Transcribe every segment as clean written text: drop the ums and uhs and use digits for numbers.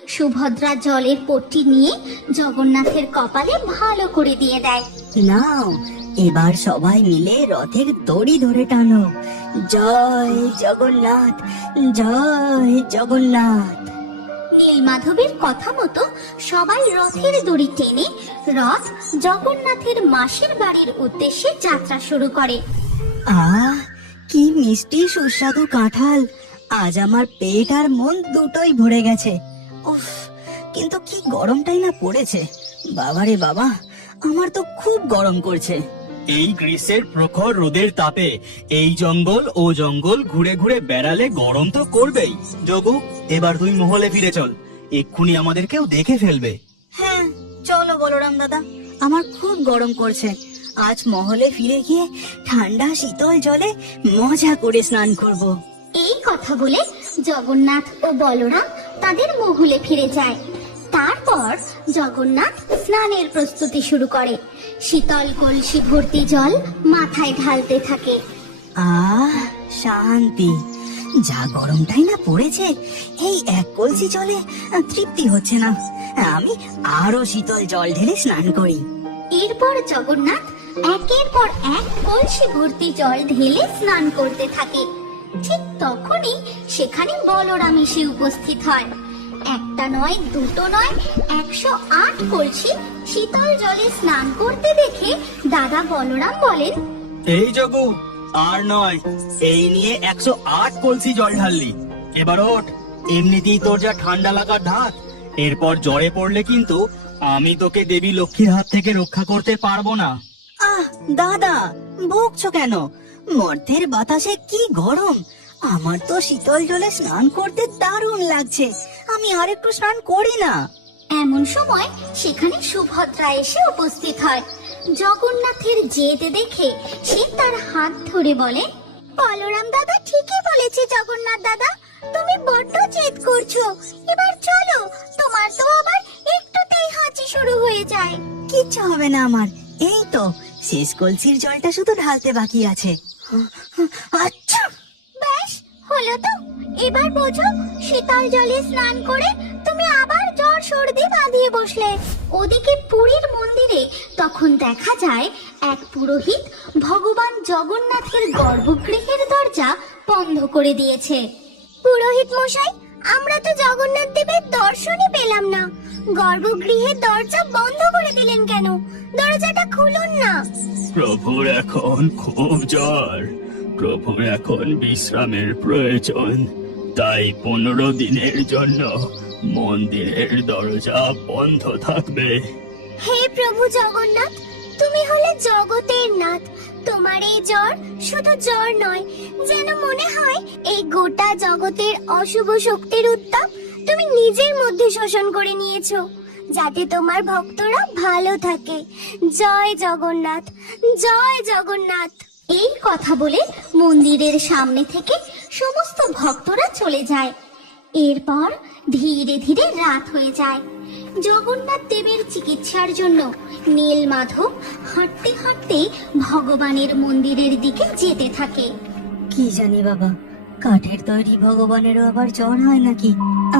সুভদ্রা জলের পট্টি নিয়ে জগন্নাথের কপালে ভালো করে দিয়ে দেয়। নাও, এবার সবাই মিলে রথের দড়ি ধরে টানো। জয় জগন্নাথ, জয় জগন্নাথ। নীলমাধবের কথা মতো সবাই রথের দড়ি টেনে রথ জগন্নাথের মাসির বাড়ির উদ্দেশ্যে যাত্রা শুরু করে। আহ, কি মিষ্টি সুস্বাদু কাঁঠাল! আজ আমার পেট আর মন দুটোই ভরে গেছে। উফ, কিন্তু কি গরমটাই না পড়েছে। বাবারে বাবা, আমার তো খুব গরম করছে। এই গ্রীষ্মের প্রখর রোদের তাপে এই জঙ্গল ও জঙ্গল ঘুরে ঘুরে বেড়ালে গরম তো করবেই। যোগু, এবার তুই মহলে ফিরে চল, এক্ষুনি আমাদের কেউ দেখে ফেলবে। হ্যাঁ, চলো বলরাম দাদা, আমার খুব গরম করছে। আজ মহলে ফিরে গিয়ে ঠান্ডা শীতল জলে মজা করে স্নান করব। এই কথা বলে জগন্নাথ ও বলরাম তাদের মহলে ফিরে যায়। তারপর জগন্নাথ স্নানের প্রস্তুতি শুরু করে। শীতল কলসি ভর্তি জল মাথায় ঢালতে থাকে। আহ, শান্তি! যা গরমটাই না পড়েছে, এই এক কলসি জলে তৃপ্তি হচ্ছে না। আমি আরো শীতল জল ঢেলে স্নান করি। এরপর জগন্নাথ একের পর এক কলসি ভর্তি জল ঢেলে স্নান করতে থাকে। ঠিক তখনই সেখানে বলরাম এসে উপস্থিত হয়। একটা নয়, দুটো নয়, 108 কলসি শীতল জলে স্নান করতে দেখে দাদা বলরাম বলেন, এই যোগু, আর নয়, এই নিয়ে 108 কলসি জল ঢাললি। এবার ওঠ, এমনিতেই তোর যা ঠান্ডা লাগার ধাত, এরপর জ্বরে পড়লে কিন্তু আমি তোকে দেবী লক্ষ্মীর হাত থেকে রক্ষা করতে পারবো না। আহ দাদা, বকছো কেন? মর্তের বাতাসে কি গরম! আমার তো শীতল জলে স্নান করতে দারুণ লাগছে। আমি আর একটু স্নান করি না। এমন সময় সেখানে সুভদ্রা এসে উপস্থিত হয়। জগন্নাথের জেদ দেখে সে তার হাত ধরে বলে, বলরাম দাদা ঠিকই বলেছে জগন্নাথ দাদা, তুমি বড্ড জেদ করছো। এবার চলো, তোমার তো আবার একটুতেই হাঁচি শুরু হয়ে যায়। কিচ্ছু হবে না আমার, এই তো শেষ কলসির জলটা শুধু ঢালতে বাকি আছে। আচ্ছা, ব্যাস হলো তো, এবার বোঝো, শীতল জলে স্নান করে তুমি আবার জ্বর সর্দি বাঁধিয়ে বসলে। ওদিকে পুরীর মন্দিরে তখন দেখা যায় এক পুরোহিত ভগবান জগন্নাথের গর্ভগৃহের দরজা বন্ধ করে দিয়েছে। পুরোহিত মশাই, আমরা তো জগন্নাথ দেবের দর্শনই পেলাম না, গর্ভগৃহের দরজা বন্ধ করে দিলেন কেন? দরজাটা খুলুন না। প্রভুর এখন খুব জ্বর, প্রভুর এখন বিশ্রামের প্রয়োজন, তাই 15 দিনের জন্য মন্দিরের দরজা বন্ধ থাকবে। হে প্রভু জগন্নাথ, তুমি হলে জগতের নাথ। তোমার এই জ্বর শুধু জ্বর নয়, যেন মনে হয় এই গোটা জগতের অশুভ শক্তির উত্তাপ তুমি নিজের মধ্যে শোষণ করে নিয়েছো, যাতে তোমার ভক্তরা ভালো থাকে। জয় জগন্নাথ, জয় জগন্নাথ। এই কথা বলে মন্দিরের সামনে থেকে সমস্ত ভক্তরা চলে যায়। এরপর ধীরে ধীরে রাত হয়ে যায়। জগন্নাথ দেবের চিকিৎসার জন্য নীলমাধব হাঁটতে হাঁটতে ভগবানের মন্দিরের দিকে যেতে থাকে। কি জানি বাবা, কাঠের তৈরি ভগবানেরও আবার জ্বর হয় নাকি?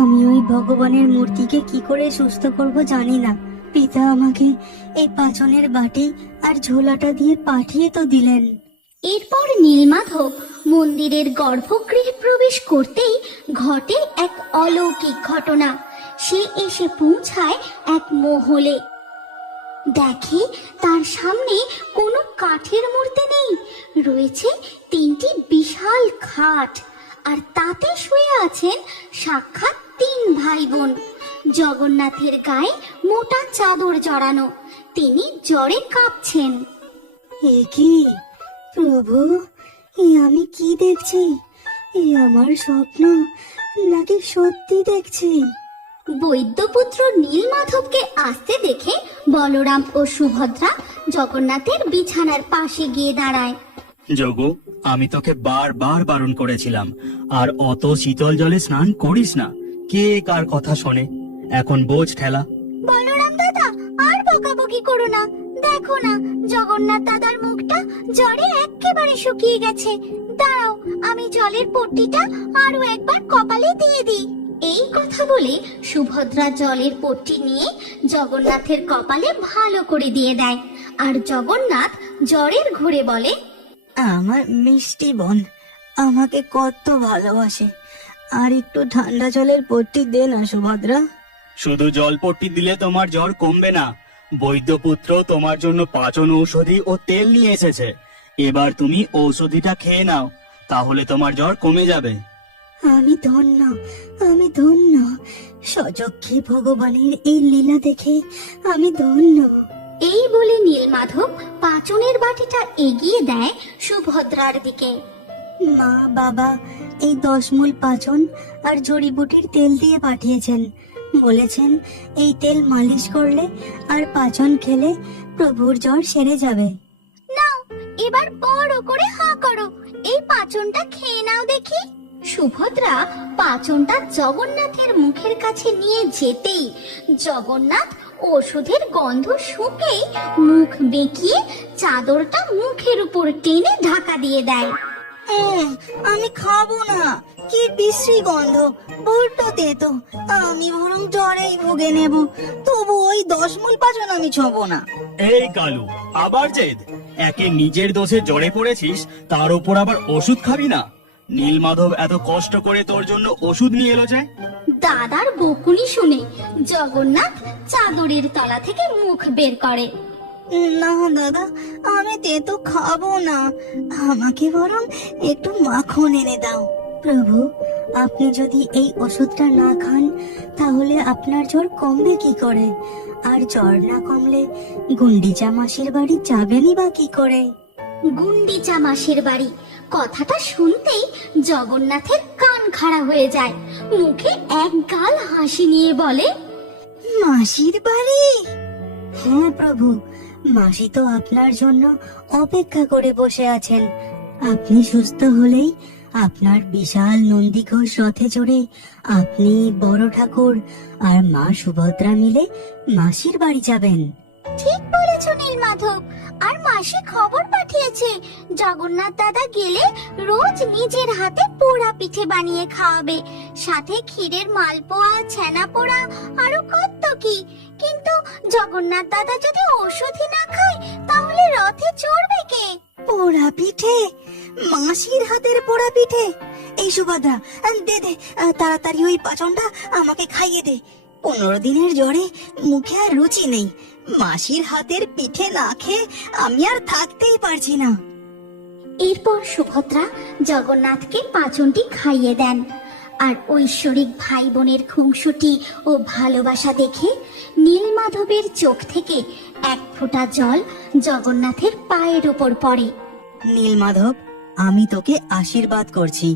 আমি ওই ভগবানের মূর্তিকে কি করে সুস্থ করব জানি না। পিতা আমাকে এই পাচনের বাটি আর ঝোলাটা দিয়ে পাঠিয়ে তো দিলেন। এরপর নীলমাধব মন্দিরের গর্ভগৃহে প্রবেশ করতেই ঘটে এক অলৌকিক ঘটনা। সে এসে পৌঁছায় এক মহলে। দেখে তার সামনে কোনো কাঠের মূর্তি নেই, রয়েছে 3টি বিশাল খাট, আর তাতে শুয়ে আছেন সাক্ষাৎ 3 ভাই বোন। জগন্নাথের গায়ে মোটা চাদর জড়ানো, তিনি জ্বরে কাঁপছেন। এ কি প্রভু, এ আমি কি দেখছি? এ আমার স্বপ্ন নাকি সত্যি দেখছি? বৈদ্যপুত্র নীলমাধবকে আসতে দেখে বলরাম ও সুভদ্রা জগন্নাথের বিছানার পাশে গিয়ে দাঁড়ায়। যোগু, আমি তোকে বারবার বারণ করেছিলাম, আর অত শীতল জলে স্নান করিস না। কে কার কথা শোনে? এখন বোঝ ঠেলা। বলরাম দাদা, আর বকাবকি করো না। দেখো না, জগন্নাথ দাদার মুখটা জ্বরে একেবারে শুকিয়ে গেছে। দাঁড়াও, আমি জলের পট্টিটা আরো একবার কপালে দিয়ে দিই। এই কথা বলে সুভদ্রা জলের পট্টি নিয়ে জগন্নাথের কপালে ভালো করে দিয়ে দেয়। আর জগন্নাথ জ্বরের ঘোরে বলে, আমার মিষ্টি বোন আমাকে কত ভালোবাসে, আর একটু ঠান্ডা জলের পট্টি দে না সুভদ্রা। শুধু জলপট্টি দিলে তোমার জ্বর কমবে না। বৈদ্যপুত্র তোমার জন্য পাচন ঔষধি ও তেল নিয়ে এসেছে। এবার তুমি ঔষধিটা খেয়ে নাও, তাহলে তোমার জ্বর কমে যাবে। আমি ধন্য, আমি ধন্য। সচক্ষে ভগবানের এই লীলা দেখে আমি ধন্য। এই বলে নীলমাধব পাচনের বাটিটা এগিয়ে দেয় সুভদ্রার দিকে। মা বাবা এই 10 মূল পাচন আর জড়িবুটির তেল দিয়ে পাঠিয়েছেন। বলেছেন এই তেল মালিশ করলে আর পাচন খেলে প্রভুর জ্বর সেরে যাবে। নাও, এবার বড় করে হা করো, এই পাচনটা খেয়ে নাও দেখি। সুভদ্রা পাচনটা জগন্নাথের মুখের কাছে নিয়ে যেতেই জগন্নাথ ওষুধের গন্ধ শুকেই মুখ বেঁকিয়ে চাদরটা মুখের উপর টেনে ঢাকা দিয়ে দেয়। আমি খাবো না, কি বিশ্রী গন্ধ, বড্ড তেতো। আমি বরং জ্বরেই ভুগে নেব, তবু ওই 10 মূল পাচন আমি ছোবো না। এই কালু, আবার জেদ। একে নিজের দোষে জ্বরে পড়েছিস, তার উপর আবার ওষুধ খাবি না? নীলমাধব এত কষ্ট করে তোর জন্য ওষুধ নিয়ে এলো যে। দাদার বকুনি শুনে জগন্নাথ চাদরের তলা থেকে মুখ বের করে। না দাদা, আমি তেতো খাবো না, আমাকে বরং একটু মাখন এনে দাও। প্রভু, আপনি যদি এই ওষুধটা না খান তাহলে আপনার জ্বর কমবে কি করে? আর জ্বর না কমলে গুন্ডিচা মাসির বাড়ি যাবেনই বা কি করে? গুন্ডিচা মাসির বাড়ি কথাটা শুনতেই জগন্নাথের কান খাড়া হয়ে যায়। মুখে এক গাল হাসি নিয়ে বলে, মাসির বাড়ি? হ্যাঁ প্রভু, মাসি তো আপনার জন্য অপেক্ষা করে বসে আছেন। আপনি সুস্থ হলেই আপনার বিশাল নন্দীঘোষ রথে চড়ে আপনি, বড় ঠাকুর আর মা সুভদ্রা মিলে মাসির বাড়ি যাবেন। ঠিক বলেছ নীলমাধব। আর মাসি খবর পাঠিয়েছে জগন্নাথ দাদা গেলে রোজ নিজের হাতে পোড়া পিঠে বানিয়ে খাওয়াবে, সাথে ক্ষীরের মালপোয়া, ছানা পোড়া, আরো কত কি। কিন্তু জগন্নাথ দাদা যদি ওষুধই না খায় তাহলে রথে চড়বে কে? পোড়া পিঠে? মাসির হাতের পোড়া পিঠে? এই সুভদ্রা, দে দে তাড়াতাড়ি ওই পাচনটা আমাকে খাইয়ে দে। 15 দিনের জ্বরে মুখে আর রুচি নেই। মাসির হাতের পিঠে না খেয়ে আমি আর থাকতেই পারছি না। এরপর সুভদ্রা জগন্নাথকে পাচনটি খাইয়ে দেন। আর ঐশ্বরিক ভাই বোনের খুংসুটি ও ভালোবাসা দেখে নীলমাধবের চোখ থেকে এক ফোঁটা জল জগন্নাথের পায়ের উপর পড়ে। নীলমাধব, আমি তোকে আশীর্বাদ করছি,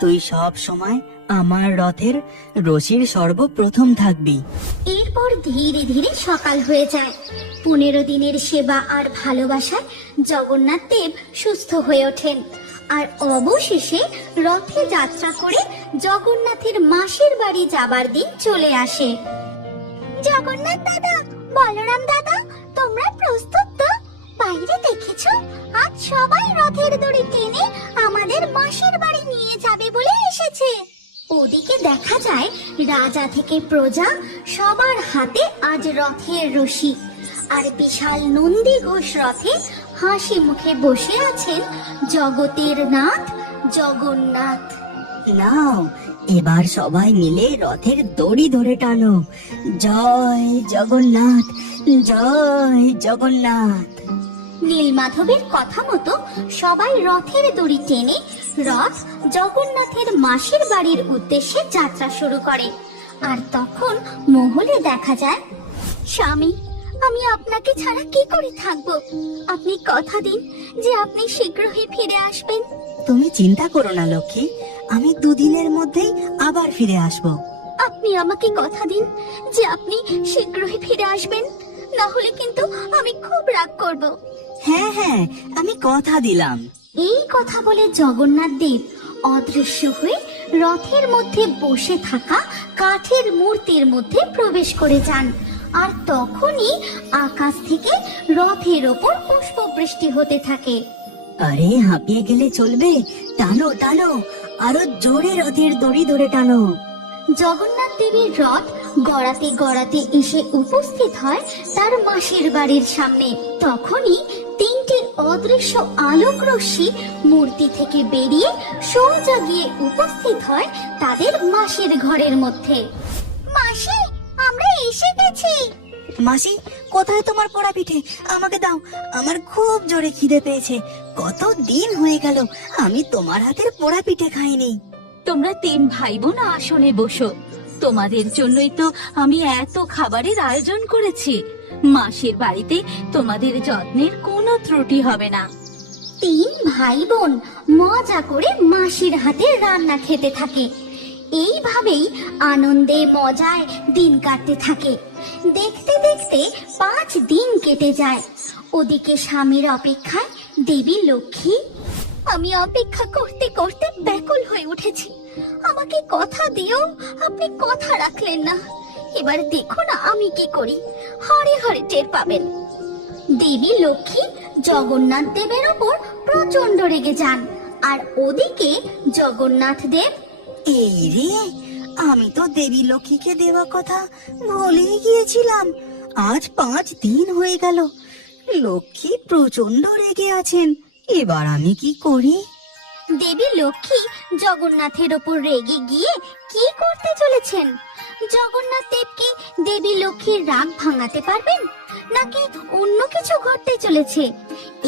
তুই সব সময় আমার রথের রশির সর্বপ্রথম থাকবি। এরপর ধীরে ধীরে সকাল হয়ে যায়। 15 দিনের সেবা আর ভালোবাসায় জগন্নাথ দেব সুস্থ হয়ে ওঠেন। আর অবশেষে রথে যাত্রা করে জগন্নাথের মাসির বাড়ি যাবার দিন চলে আসে। জগন্নাথ দাদা, বলরাম দাদা, তোমরা প্রস্তুত তো? বাইরে দেখেছো, আজ সবাই রথের দড়ি টেনে আমাদের মাসির বাড়ি নিয়ে যাবে বলে এসেছে। ওদিকে দেখা যায় রাজা থেকে প্রজা সবার হাতে আজ রথের রশি। আর বিশাল নন্দী ঘোষ রথে হাসি মুখে বসে আছেন জগতের নাথ জগন্নাথ। নাও, এবার সবাই মিলে রথের দড়ি ধরে টানো। জয় জগন্নাথ, জয় জগন্নাথ। নীলমাধবের কথা মতো সবাই রথের দড়ি টেনে রথ জগন্নাথের মাসির বাড়ির উদ্দেশ্যে যাত্রা শুরু করে। আর তখন মহলে দেখা যায়, স্বামী, আমি আপনাকে ছাড়া কি করে থাকবো? আপনি কথা দিন যে আপনি শীঘ্রই ফিরে আসবেন। তুমি চিন্তা করো না লক্ষ্মী, আমি 2 দিনের মধ্যেই আবার ফিরে আসব। আপনি আমাকে কথা দিন যে আপনি শীঘ্রই ফিরে আসবেন, না হলে কিন্তু আমি খুব রাগ করব। হ্যাঁ হ্যাঁ, আমি কথা দিলাম। এই কথা বলে জগন্নাথ দেব অদৃশ্য হয়ে রথের মধ্যে বসে থাকা কাঠের মূর্তির মধ্যে প্রবেশ করে যান। আর তখনই আকাশ থেকে রথের ওপর পুষ্পবৃষ্টি হতে থাকে। আরে, হাঁপিয়ে গেলে চলবে, টানো টানো, আরো জোরে রথের দড়ি ধরে টানো। জগন্নাথ দেবের রথ গড়াতে গড়াতে এসে উপস্থিত হয় তার মাসির বাড়ির সামনে। তখনই তিনটি অদৃশ্য আলোক রশ্মি মূর্তি থেকে বেরিয়ে সোজা গিয়ে উপস্থিত হয় তাদের মাসির ঘরের মধ্যে। মাসি, আমরা এসে গেছি। মাসি, কোথায় তোমার পোড়া পিঠে? আমাকে দাও, আমার খুব জোরে খিদে পেয়েছে। কত দিন হয়ে গেল আমি তোমার হাতের পোড়া পিঠে খাইনি। তোমরা তিন ভাই বোন আসনে বসো, তোমাদের জন্যই তো আমি এত খাবারের আয়োজন করেছি। মাসির বাড়িতে তোমাদের যত্নের কোনো ত্রুটি হবে না। তিন ভাই বোন মজা করে মাসির হাতে রান্না খেতে থাকে। এইভাবেই আনন্দে মজায় দিন কাটতে থাকে। দেখতে দেখতে 5 দিন কেটে যায়। ওদিকে স্বামীর অপেক্ষায় দেবী লক্ষ্মী। আমি অপেক্ষা করতে করতে ব্যাকুল হয়ে উঠেছি। আমাকে কথা দিও, আপনি কথা রাখলেন না। এবার দেখো না আমি কি করি, হরে হরে টের পাবেন। দেবী লক্ষ্মী জগন্নাথ দেবের ওপর প্রচন্ড রেগে যান। আর ওদিকে জগন্নাথ দেব, এই রে, আমি তো দেবী লক্ষ্মীকে দেওয়া কথা ভুলেই গিয়েছিলাম। আজ 5 দিন হয়ে গেল, লক্ষ্মী প্রচন্ড রেগে আছেন। এবার আমি কি করি? দেবী লক্ষ্মী জগন্নাথের ওপর রেগে গিয়ে কি করতে চলেছেন? জগন্নাথ দেব কি দেবী লক্ষ্মীর রাগ ভাঙাতে পারবেন, নাকি অন্য কিছু ঘটতে চলেছে?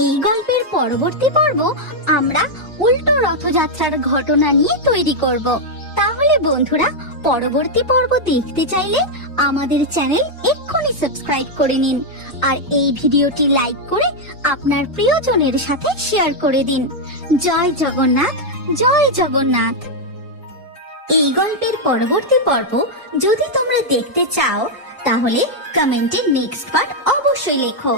এই গল্পের পরবর্তী পর্ব আমরা উল্টো রথযাত্রার ঘটনা নিয়ে তৈরি করব। তাহলে বন্ধুরা, পরবর্তী পর্ব দেখতে চাইলে আমাদের চ্যানেল এক্ষুনি সাবস্ক্রাইব করে নিন। আর এই ভিডিওটি লাইক করে আপনার প্রিয়জনের সাথে শেয়ার করে দিন। জয় জগন্নাথ, জয় জগন্নাথ। এই গল্পের পরবর্তী পর্ব যদি তোমরা দেখতে চাও তাহলে কমেন্টে নেক্সট পার্ট অবশ্যই লেখো।